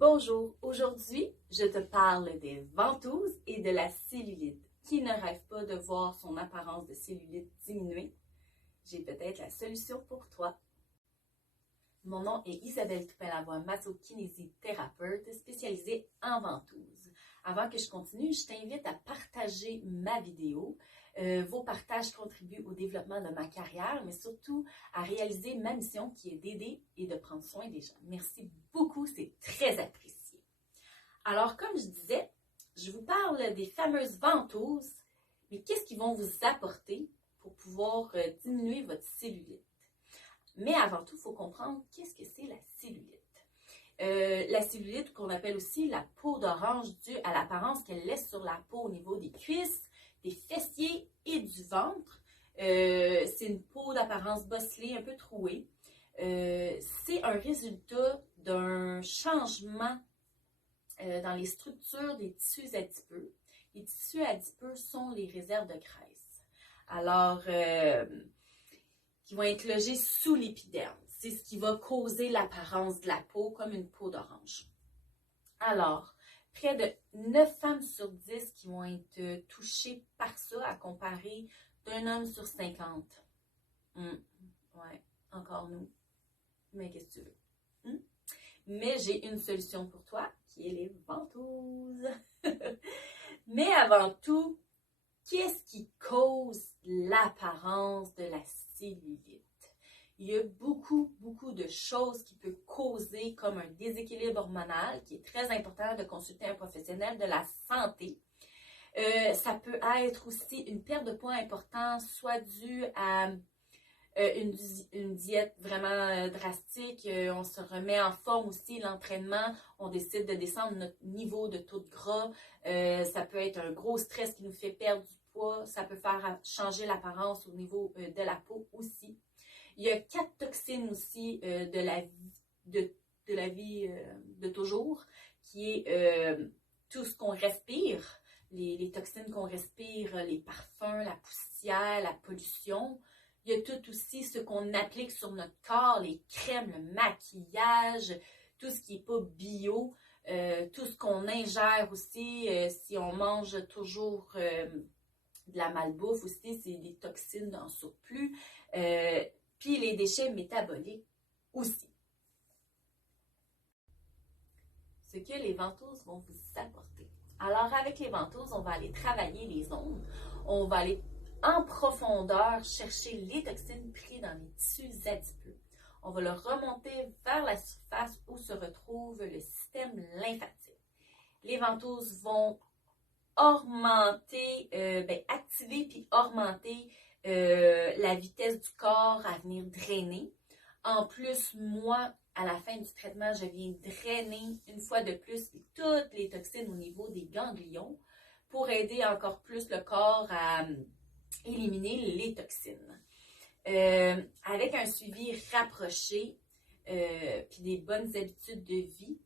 Bonjour, aujourd'hui, je te parle des ventouses et de la cellulite. Qui ne rêve pas de voir son apparence de cellulite diminuer? J'ai peut-être la solution pour toi. Mon nom est Isabelle Toupin-Lavoie, masso-kinésithérapeute spécialisée en ventouses. Avant que je continue, je t'invite à partager ma vidéo. Vos partages contribuent au développement de ma carrière, mais surtout à réaliser ma mission qui est d'aider et de prendre soin des gens. Merci beaucoup, c'est très apprécié. Alors, comme je disais, je vous parle des fameuses ventouses, mais qu'est-ce qu'ils vont vous apporter pour pouvoir diminuer votre cellulite? Mais avant tout, il faut comprendre qu'est-ce que c'est la cellulite. La cellulite, qu'on appelle aussi la peau d'orange, due à l'apparence qu'elle laisse sur la peau au niveau des cuisses, des fessiers et du ventre. C'est une peau d'apparence bosselée, un peu trouée. C'est un résultat d'un changement dans les structures des tissus adipeux. Les tissus adipeux sont les réserves de graisse. Alors, qui vont être logés sous l'épiderme. C'est ce qui va causer l'apparence de la peau comme une peau d'orange. Alors, près de 9 femmes sur 10 qui vont être touchées par ça, à comparer d'un homme sur 50. Ouais, encore nous. Mais qu'est-ce que tu veux? Mais j'ai une solution pour toi, qui est les ventouses. Mais avant tout, qu'est-ce qui cause l'apparence de la cellulite? Il y a beaucoup de choses qui peuvent causer comme un déséquilibre hormonal, qui est très important de consulter un professionnel de la santé. Ça peut être aussi une perte de poids importante, soit due à une diète vraiment drastique, on se remet en forme aussi, l'entraînement, on décide de descendre notre niveau de taux de gras, ça peut être un gros stress qui nous fait perdre du poids, ça peut faire changer l'apparence au niveau de la peau aussi. Il y a 4 toxines aussi de la vie de toujours, qui est tout ce qu'on respire, les toxines qu'on respire, les parfums, la poussière, la pollution. Il y a tout aussi ce qu'on applique sur notre corps, les crèmes, le maquillage, tout ce qui n'est pas bio, tout ce qu'on ingère aussi, si on mange toujours de la malbouffe aussi, c'est des toxines en surplus, puis les déchets métaboliques aussi. Ce que les ventouses vont vous apporter. Alors avec les ventouses, on va aller travailler les ondes, on va aller en profondeur chercher les toxines prises dans les tissus adipeux. On va le remonter vers la surface où se retrouve le système lymphatique. Les ventouses vont activer puis augmenter la vitesse du corps à venir drainer. En plus, moi, à la fin du traitement, je viens drainer une fois de plus toutes les toxines au niveau des ganglions pour aider encore plus le corps à éliminer les toxines. Avec un suivi rapproché puis des bonnes habitudes de vie,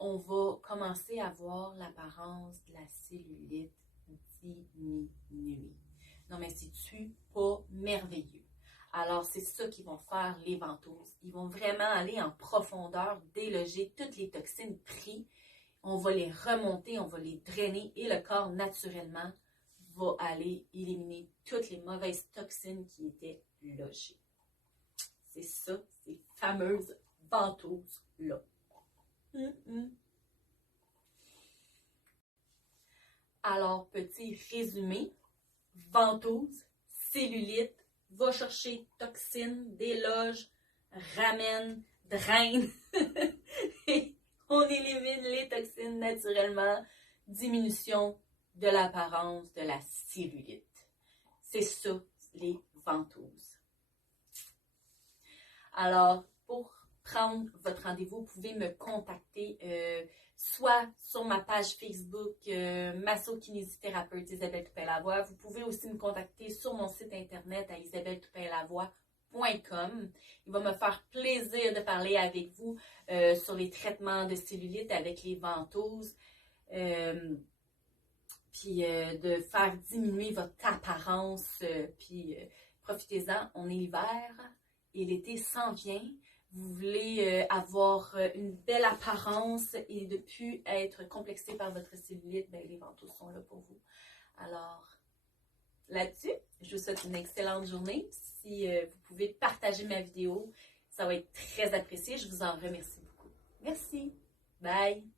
on va commencer à voir l'apparence de la cellulite diminuer. Non, mais c'est-tu pas merveilleux? Alors, c'est ça qu'ils vont faire, les ventouses. Ils vont vraiment aller en profondeur, déloger toutes les toxines prises. On va les remonter, on va les drainer et le corps, naturellement, va aller éliminer toutes les mauvaises toxines qui étaient logées. C'est ça, ces fameuses ventouses-là. Alors, petit résumé, ventouse, cellulite, va chercher toxines, déloge, ramène, draine. Et on élimine les toxines naturellement, diminution de l'apparence de la cellulite. C'est ça, les ventouses. Alors, pour prendre votre rendez-vous, vous pouvez me contacter soit sur ma page Facebook masso-kinésithérapeute Isabelle Toupin-Lavoie. Vous pouvez aussi me contacter sur mon site internet à isabelletoupinlavoie.com. Il va me faire plaisir de parler avec vous sur les traitements de cellulite avec les ventouses. Puis de faire diminuer votre apparence. Puis profitez-en, on est l'hiver et l'été s'en vient. vous voulez avoir une belle apparence et de plus être complexé par votre cellulite, ben, les ventouses sont là pour vous. Alors, là-dessus, je vous souhaite une excellente journée. Si vous pouvez partager ma vidéo, ça va être très apprécié. Je vous en remercie beaucoup. Merci. Bye.